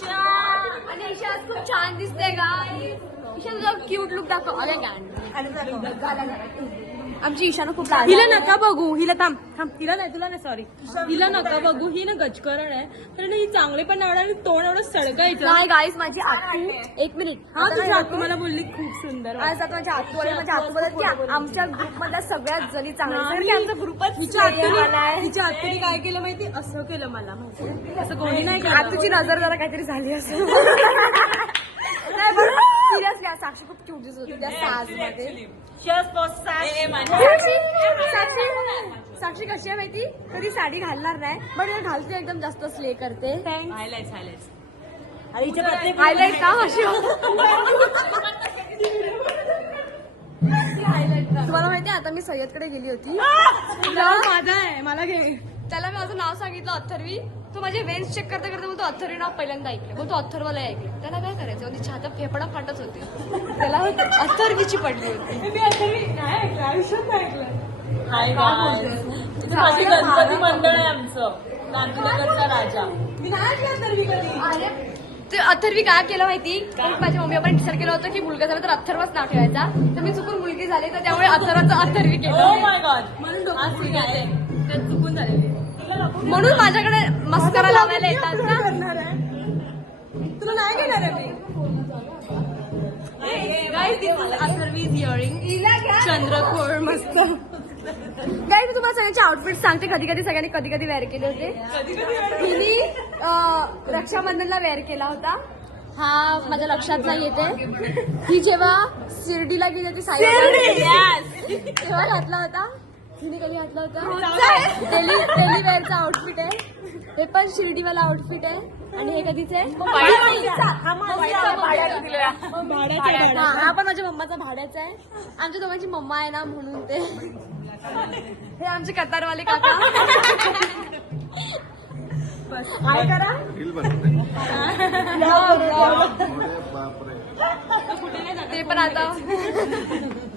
आणि ईशा आज खूप छान दिसते गाईस. ईशा तुझा क्यूट लुक दाखव. अरे आमची ईशानं खूप हिला नका बघू, हिला थांब थांब, हिला नाही, तुला नाही, सॉरी, हिला नका बघू. ही ना गजकरण आहे, तर ही चांगले पण नाही आणि तोंड एवढं सडकायचं. नाही गाईस, माझी आतू, एक मिनिट. हा तुझी आतू मला बोलली खूप सुंदर. आज आता माझ्या आतू आले, माझ्या आतू बोलत की आमच्या ग्रुप मधल्या सगळ्यात जणी चांगल्या. आमचा ग्रुपच हिच्या आतूने काय केलं माहिती, असं केलं मला माहिती, असं कोणी नाही केलं. आतूची नजर जरा काहीतरी झाली असं. सिरियसली साक्षी खूप क्यूट दिसत होती त्या साज मध्ये. साक्षी कशी आहे माहिती, कधी साडी घालणार नाही, पण घालते एकदम जास्त स्ले करते. हायलाइट का अशी तुम्हाला माहिती आता मी सय्यदकडे गेली होती. माझा आहे, मला घे. त्याला मी माझं नाव सांगितलं अथर्वी. तो माझे वेन्स चेक करता करता बोलतो अथर्वी नाव पहिल्यांदा ऐकलं, बोलतो अथर्वला ऐकलं. त्याला काय करायचं, म्हणजे छाता फेफडा फाटत होते. त्याला अथर्वीची पडली होती. मी अथर्वी नाही ऐकलं, आयुष्यात ऐकलं. गणपती मंडळ आहे आमचं, गांधीनगरचा राजा. मी नाही ऐकलं अथर्वी कधी. अरे ते अथर्वी काय केलं माहिती, माझ्या मम्मी पप्पाने डिसाईड केलं होतं की मुलगा झाला तर अथर्वच नाव ठेवायचा. तर मी चुकून मुलगी झाली, तर त्यामुळे अथर्वचं अथर्वी केलं. म्हणून चुकून झालेली. म्हणून माझ्याकडे मस्करा लावायला येतात ना. तुला नाही घेणार आहे मी. अथर्वीज इयरिंग, चंद्रकोर मस्त. गाईस मी तुम्हाला सगळ्यांचे आउटफिट सांगते. कधी कधी सगळ्यांनी कधी कधी वेअर केले होते. हिनी रक्षाबंधनला वेअर केला होता, हा माझ्या लक्षात नाही येते. ही जेव्हा शिर्डीला गेली होती साई तेव्हा घातला होता. हिने कधी घातला होता, डेली वेअरचा आउटफिट आहे. हे पण शिर्डीवाला आउटफिट आहे. आणि हे कधीच आहे, हा पण माझ्या मम्माचा भाड्याचा आहे. आमच्या दोघांची मम्मा आहे ना म्हणून ते. हे आमचे कतारवाले काका. काय करा ते पण आता